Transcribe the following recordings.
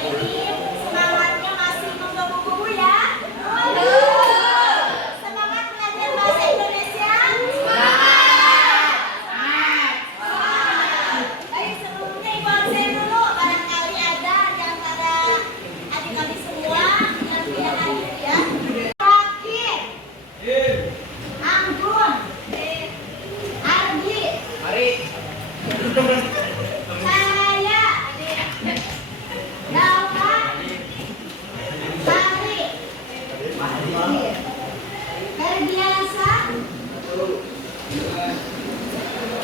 Jadi semangatnya masih menggebu-gebu ya. Semangat belajar bahasa Indonesia. Baik, sebelumnya Ibu absen dulu. Barangkali ada di antara adik-adik semua yang tidak hadir ya. Fakir, Anggun, Ardi, Cahaya, Dauka, Sari, Ferdiansa,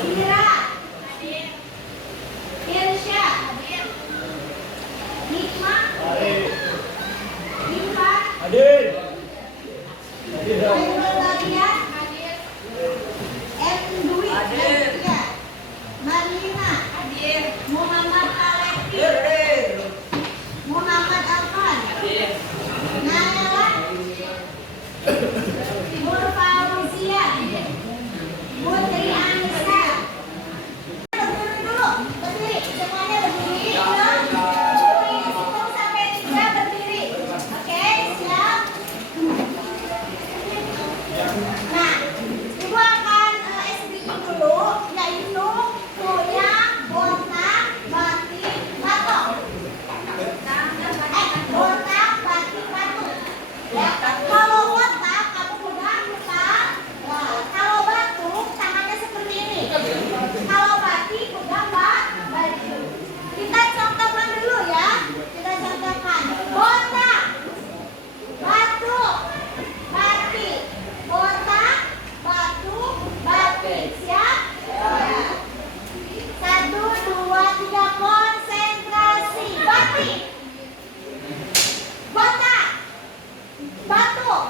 Kira, Irsya, Hikmah, Irfan, Khairul Bariah, Dwi, ya. Marlina, Muhammad Aleki, Muhammad Alfan, Naila, Nur Fauzia, Putri Anissa. Berdiri dulu, berdiri, semuanya berdiri. Hitung sampai 3 berdiri. Oke, siap. Nah, Ibu akan SBI dulu, yaitu goyang, botak, batik, batok. Botak, batik, batuk. Ya, kalau botak kamu pegang depan. Nah, kalau batuk tangannya seperti ini. Kalau batik pegang baju. Kita contohkan dulu ya. Kita contohkan. Botak, batuk, batik, botak, batuk, batik. Siap? Ya. 1, 2, 3, konsentrasi. Batik, botak, batuk,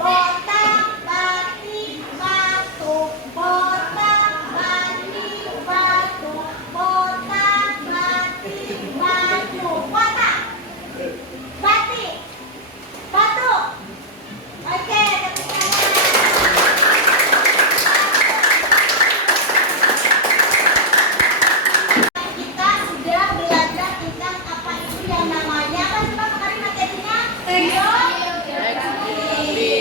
botak, batik, batuk, botak, batik, batuk, botak, batik, batuk, botak, batik, batuk. Oke, tepuk tangan. Kita sudah belajar tentang apa itu yang namanya apa sih Pak kemarin materinya? Biografi.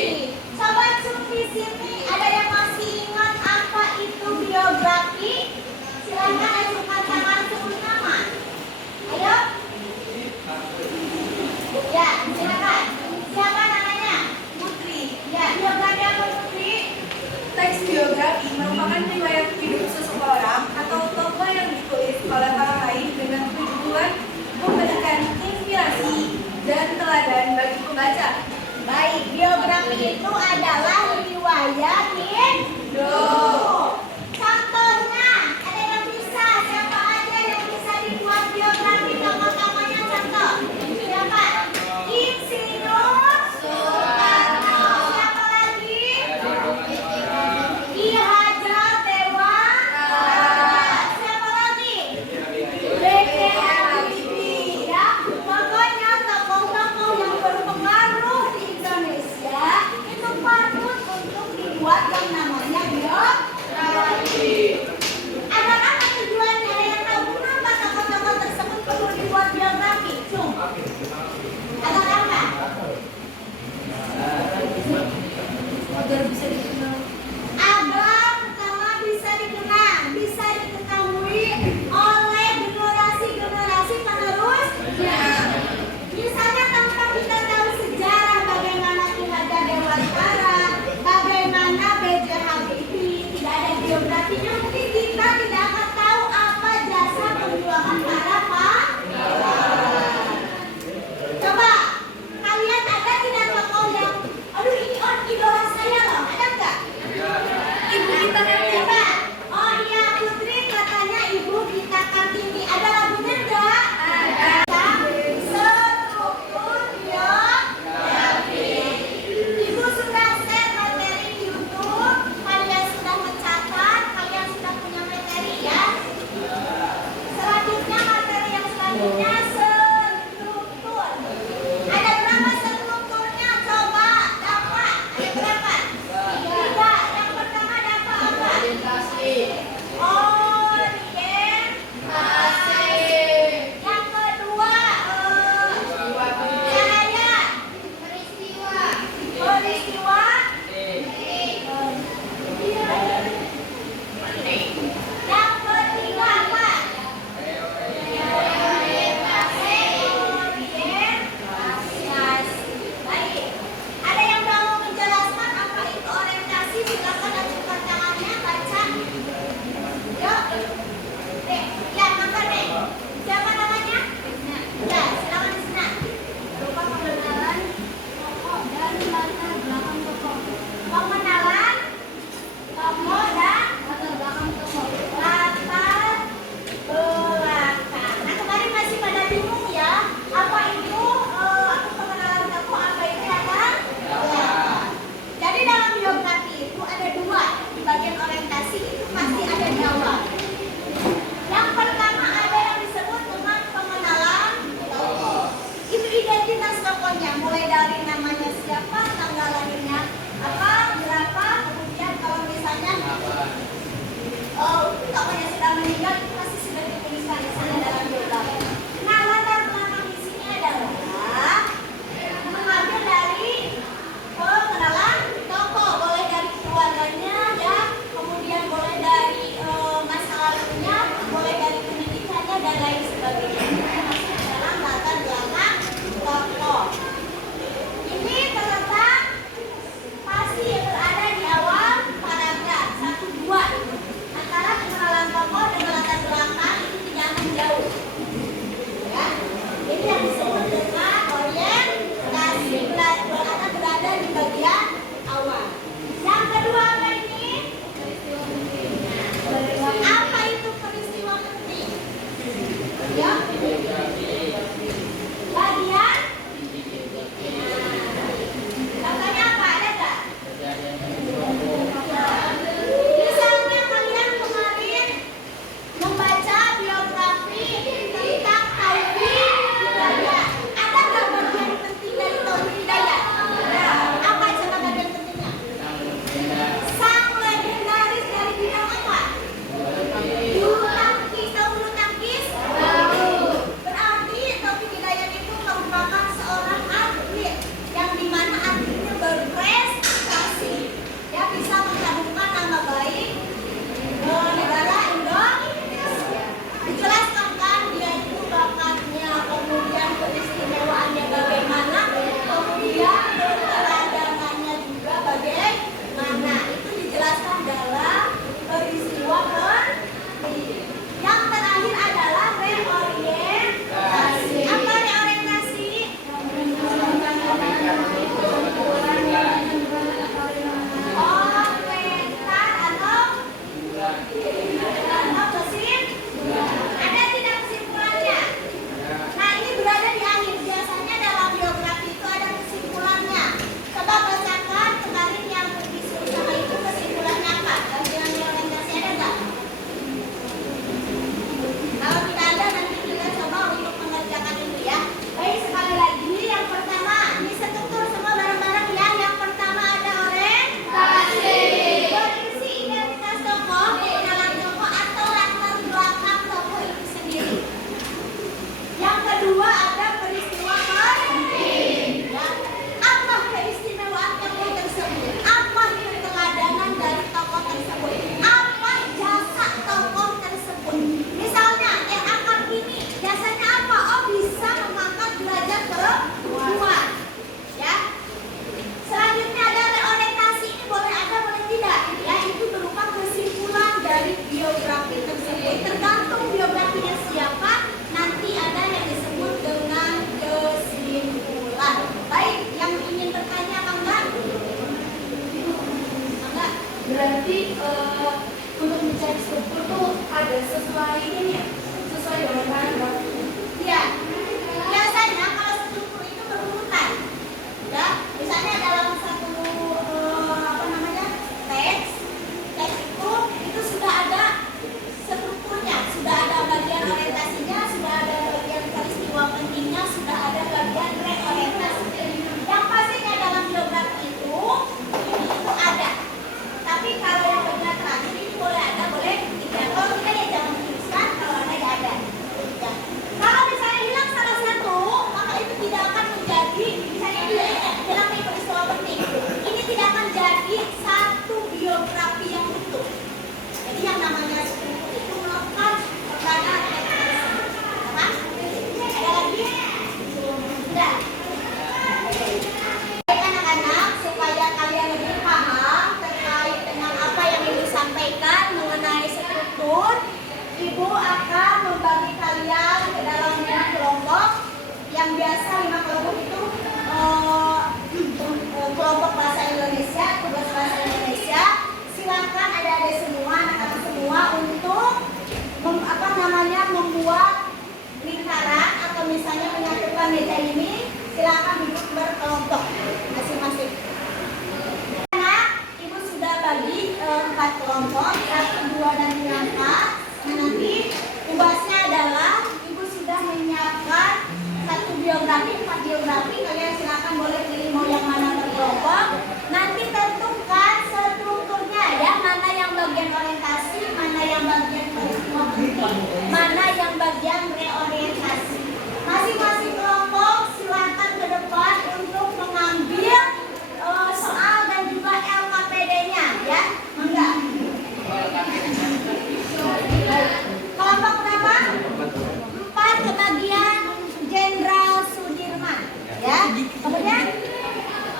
Sobat Sum di sini ada yang masih ingat apa itu biografi? Silakan ajukan tangan sebut nama. Ayo. Ya, silakan. Siapa namanya? Putri. Ya, biografi apa Putri? Teks biografi merupakan riwayat hidup seseorang atau tokoh yang ditulis oleh orang lain dengan tujuan memberikan inspirasi dan teladan bagi pembaca. Baik, biografi itu adalah riwayat hidup. Contohnya, ada yang bisa? Siapa aja yang bisa dibuat biografi tokoh-tokohnya contoh? Siapa? Insinyur Soekarno. Siapa lagi? Ki Hajar Dewantara. Siapa lagi? B.J. Habibie. Ya, pokoknya tokoh-tokoh yang berpengaruh di Indonesia itu patut untuk dibuat yang namanya biografi. depan meja ini, silakan duduk berkelompok masing-masing. Anak, ibu sudah bagi 4 kelompok, 1, 2, dan 4. Nah, nanti tugasnya adalah ibu sudah menyiapkan 1 biografi, 4 biografi. Kalian silakan boleh pilih mau yang mana berkelompok. Nanti tentukan strukturnya ya, mana yang bagian orientasi, mana yang bagian motif, mana yang bagian reorientasi. Masing-masing kelompok silakan ke depan untuk mengambil soal dan juga LKPD-nya ya. Enggak. Kelompok berapa? 4 ke bagian Jenderal Sudirman ya. Kemudian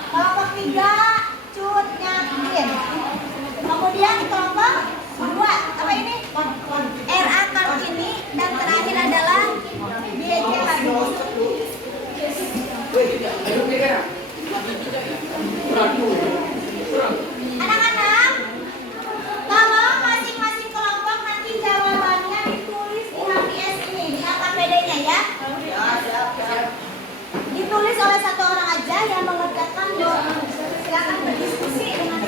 kelompok 3 Cut Nyakin. Kemudian kelompok 2 apa ini? RA Kartini, dan terakhir adalah BJ Habibie. Anak-anak, tolong masing-masing kelompok nanti jawabannya ditulis di HPS ini, di LKPD-nya ya. Ditulis oleh 1 orang aja yang mengerjakan. Silakan berdiskusi dengan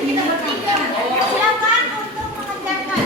Ibu bisa silakan untuk mengerjakan.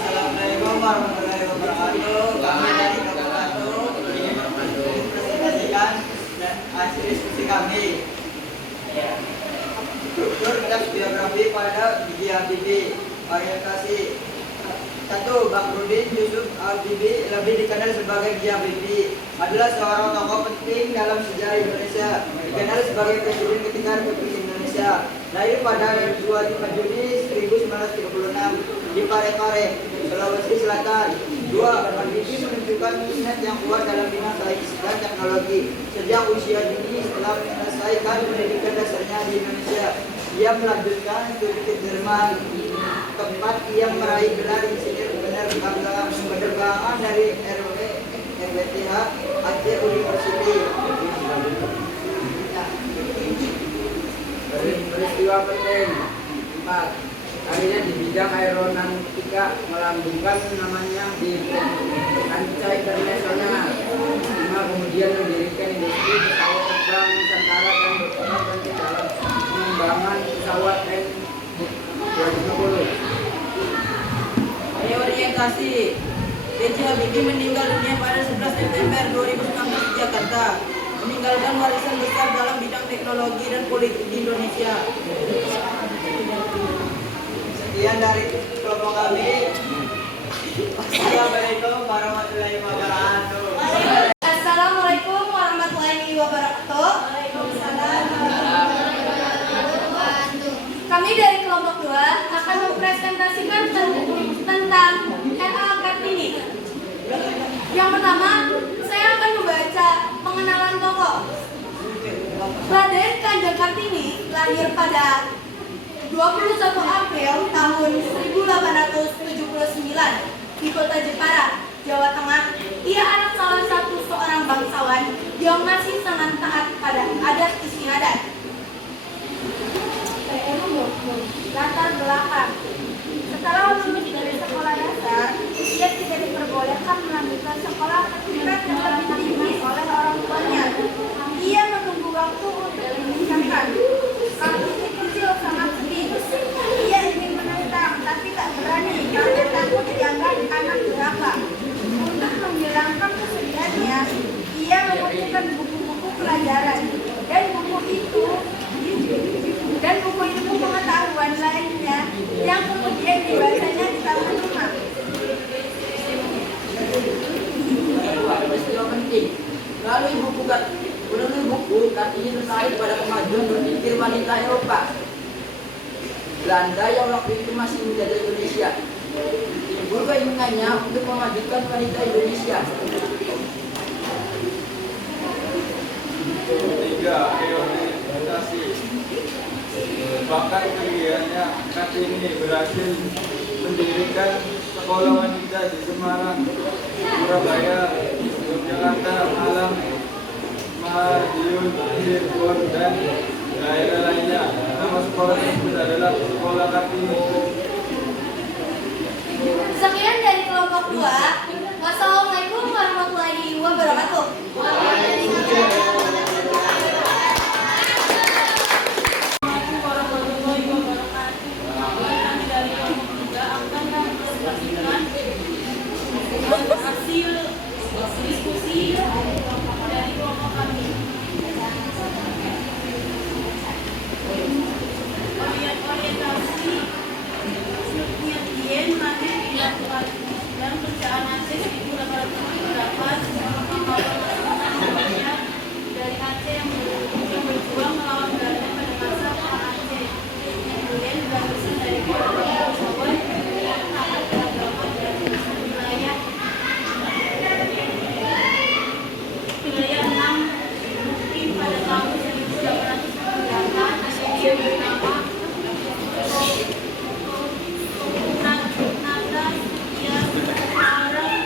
Assalamualaikum warahmatullahi wabarakatuh. Kami dari Kabupaten ingin mempresentasikan hasil diskusi kami. Struktur kelas biografi pada B.J. Habibie. Orientasi 1. Bahrudin Yusuf Habibie, lebih dikenal sebagai B.J. Habibie, adalah seorang tokoh penting dalam sejarah Indonesia. Dikenal sebagai presiden ketika Republik Indonesia. Lahir pada 25 Juni 1936 di Parepare, Sulawesi Selatan. 2. Habibie menunjukkan minat yang kuat dalam bidang sains dan teknologi. Sejak usia dini, setelah menyelesaikan pendidikan dasarnya di Indonesia, ia melanjutkan studi ke Jerman. Keempat, ia meraih gelar insinyur penerbangan dari RWTH Aceh University. Peristiwa penting 4. Karirnya di bidang aeronautika melambungkan namanya di kancah internasional. 5. Kemudian mendirikan industri pesawat terbang Nusantara dan berperan penting dalam pengembangan pesawat N250. Reorientasi. B.J. Habibie meninggal dunia pada 11 September 2019 di Jakarta, meninggalkan warisan besar dalam bidang teknologi dan politik di Indonesia. Sekian dari kelompok kami. Assalamualaikum warahmatullahi wabarakatuh. Assalamualaikum warahmatullahi wabarakatuh. Kami dari kelompok 2 akan mempresentasikan tentang RA Kartini. Yang pertama, saya akan membaca pengenalan tokoh. Raden Kanjeng Kartini lahir pada 21 April tahun 1879 di kota Jepara, Jawa Tengah. Ia anak salah satu seorang bangsawan yang masih sangat taat pada adat istiadat. Latar belakang. Setelah lulus dari sekolah dasar, ia tidak diperbolehkan melanjutkan sekolah tingkat yang lebih tinggi oleh orang tuanya. Ia menunggu waktu untuk menikahkan. Kartini kecil sangat sedih. Ia ingin menentang, tapi tak berani karena takut dianggap anak durhaka. Untuk menghilangkan kesedihannya, ia mengumpulkan buku-buku pelajaran, dan buku itu wanita Eropa. Belanda yang waktu itu masih menjajah Indonesia. Timbul keinginannya untuk memajukan wanita Indonesia. Ketiga, reorientasi. Bahkan kegiatannya Kartini berhasil mendirikan sekolah wanita di Semarang, Surabaya, Yogyakarta, Malang, Madiun, Cirebon, dan daerah lainnya. Nama sekolah tersebut adalah Sekolah Kartini. Sekian dari kelompok 2. Wassalamualaikum warahmatullahi wabarakatuh. Warahmatullahi wabarakatuh. Kami dari kelompok 3 akan mempresentasikan hasil diskusi dari kelompok kami. Orientasi pengertian nanti dilakukan dan kerjaan Aceh 1878 dari Aceh yang berjuang melawan Belanda pada masa perang Aceh. Kemudian gagasan dari kelompok Jawa yang taat beragama dan wilayah 6 mungkin pada tahun 1898 yang bernama Nada yang orang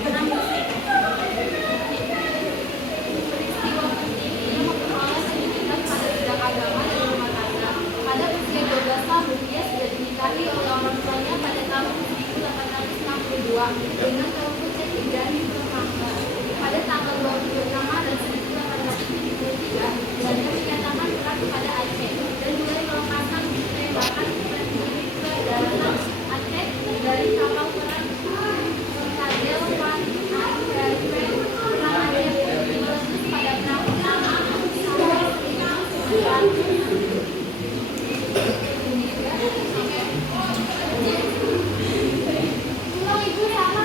enam musik. Peristiwa penting ini memperoleh signifikan pada bidang agama dan rumah tangga. Pada usia 12 tahun, dia sudah dinikahi oleh orang tuanya pada tahun 1862 dengan kelompok Ibrahim Permangga. Pada tanggal 26 Maret 1873, Belanda menyatakan perang kepada Aceh dan mulai melepaskan tembakan prajurit ke daratan Aceh dari kapal perang Kadel Wan dari perang Aceh meletus pada perang pertama Pulau Ibu sama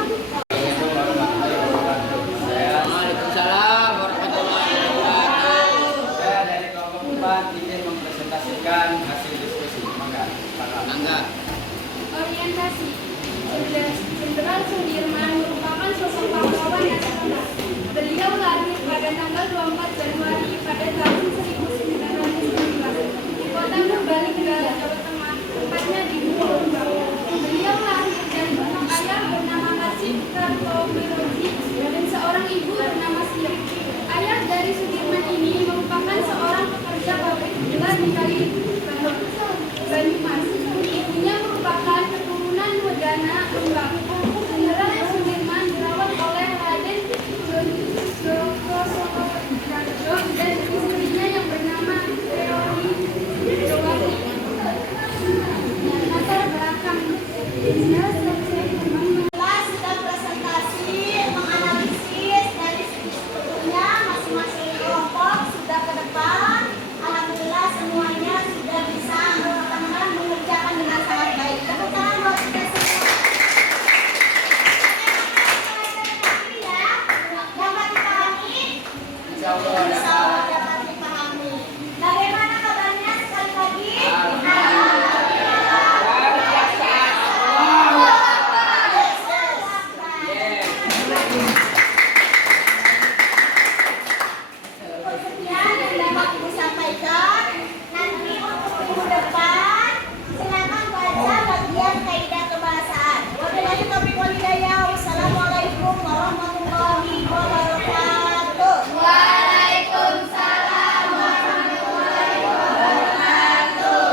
Waalaikumsalam warahmatullahi wabarakatuh. Saya dari kelompok 4 ingin mempresentasikan hasil diskusi. Mangga. Orientasi. Jenderal Sudirman merupakan sosok pahlawan nasional. Beliau lahir pada tanggal 24 Januari pada tahun 1919 di kota Purbalingga, Jawa Tengah, tepatnya di Jombang. Beliau lahir dari seorang ayah bernama Kasim Kartowiroji dan seorang ibu bernama Siap. Ayah dari Sudirman ini merupakan seorang pekerja pabrik gula di Kali Banyumas. Ibunya merupakan keturunan Wedana Rembang. Jenderal Sudirman dirawat oleh Raden Joko Soekarno dan istrinya yang bernama Teori Jowati. Latar belakang Jenderal Kelas sudah presentasi menganalisis dari segi strukturnya masing-masing kelompok sudah ke depan. Alhamdulillah semuanya sudah bisa teman-teman mengerjakan dengan sangat baik. Tepuk tangan buat kita semua. Ya, dapat dipahami? Insya Allah.